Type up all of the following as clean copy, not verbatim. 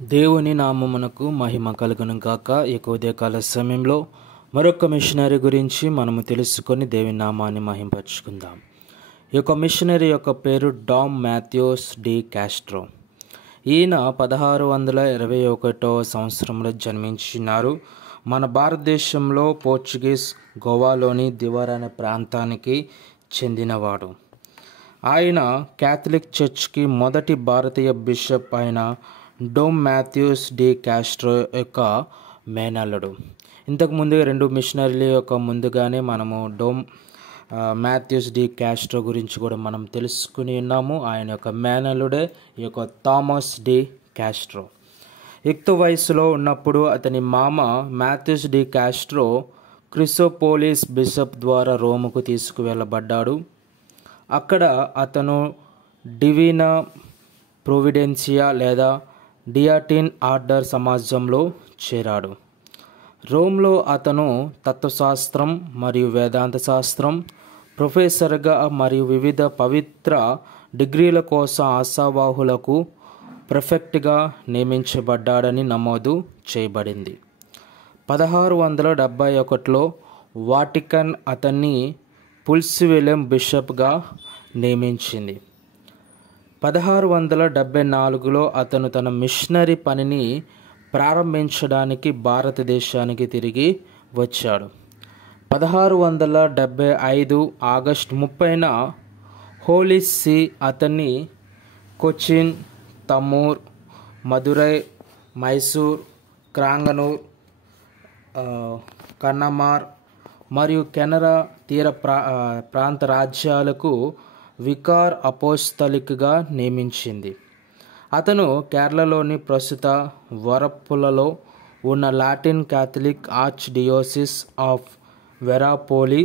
దేవుని నామమునకు మహిమ కలుగును గాక. ఈ ఉదయకాల సమయంలో మరొక మిషనరీ గురించి మనము తెలుసుకొని దేవుని నామాన్ని మహింపరచుకుందాం. ఈ యొక్క మిషనరీ యొక్క పేరు డామ్ మాథ్యూస్ డి కాస్ట్రో. ఈయన 1621 సంవత్సరంలో జన్మించినారు. మన భారతదేశంలో పోర్చుగీస్ గోవాలోని దివార్ అనే ప్రాంతానికి చెందినవాడు. ఆయన క్యాథలిక్ చర్చ్కి మొదటి భారతీయ బిషప్ అయిన డామ్ మాథ్యూస్ డి కాస్ట్రో యొక్క మేనల్లుడు. ఇంతకుముందు 2 మిషనరీల యొక్క ముందుగానే మనము డామ్ మాథ్యూస్ డి కాస్ట్రో గురించి కూడా మనం తెలుసుకుని ఉన్నాము. ఆయన యొక్క మేనల్లుడే ఈ యొక్క థామస్ డి కాస్ట్రో. యుక్త వయసులో ఉన్నప్పుడు అతని మామ మాథ్యూస్ డి కాస్ట్రో క్రిసోపోలిస్ బిషప్ ద్వారా రోముకు తీసుకువెళ్ళబడ్డాడు. అక్కడ అతను డివినా ప్రొవిడెన్సియా లేదా డియాటిన్ ఆర్డర్ సమాజంలో చేరాడు. రోమ్లో అతను తత్వశాస్త్రం మరియు వేదాంత శాస్త్రం ప్రొఫెసర్గా మరియు వివిధ పవిత్ర డిగ్రీల కోసం ఆశావాహులకు ప్రిఫెక్ట్గా నియమించబడ్డాడని నమోదు చేయబడింది. 1671లో వాటికన్ అతన్ని పుల్స్విలియం బిషప్గా నియమించింది. 1674లో అతను తన మిషనరీ పనిని ప్రారంభించడానికి భారతదేశానికి తిరిగి వచ్చాడు. 1675 ఆగస్టు 30న హోలీ సీ అతన్ని కొచ్చిన్, తమూర్, మదురై, మైసూర్, క్రాంగనూర్, కన్నమార్ మరియు కెనరా తీర ప్రాంత రాజ్యాలకు వికార్ అపోస్తలిక్గా నియమించింది. అతను కేరళలోని ప్రస్తుత వరప్పులలో ఉన్న లాటిన్ క్యాథలిక్ ఆర్చ్ డియోసిస్ ఆఫ్ వెరాపోలి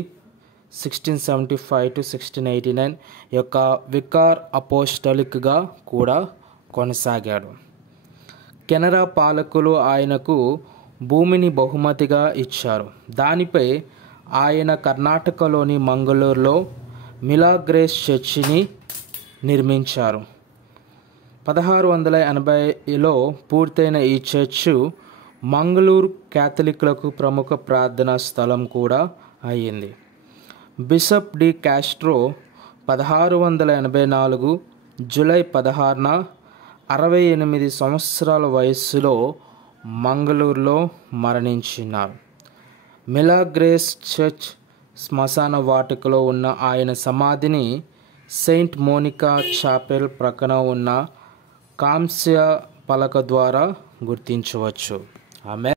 1675-1689 యొక్క వికార్ అపోస్టలిక్గా కూడా కొనసాగాడు. కెనరా పాలకులు ఆయనకు భూమిని బహుమతిగా ఇచ్చారు. దానిపై ఆయన కర్ణాటకలోని మంగళూరులో మిలాగ్రేస్ చర్చిని నిర్మించారు. 1680లో పూర్తయిన ఈ చర్చు మంగళూరు క్యాథలిక్లకు ప్రముఖ ప్రార్థనా స్థలం కూడా అయ్యింది. బిషప్ డి కాస్ట్రో 1684 జూలై 16న 68 సంవత్సరాల వయస్సులో మంగళూరులో మరణించినారు. మిలాగ్రేస్ చర్చ్ శ్మశాన వాటికలో ఉన్న ఆయన సమాధిని సెయింట్ మోనికా చాపెల్ ప్రక్కన ఉన్న కాంస్య పలక ద్వారా గుర్తించవచ్చు. ఆమె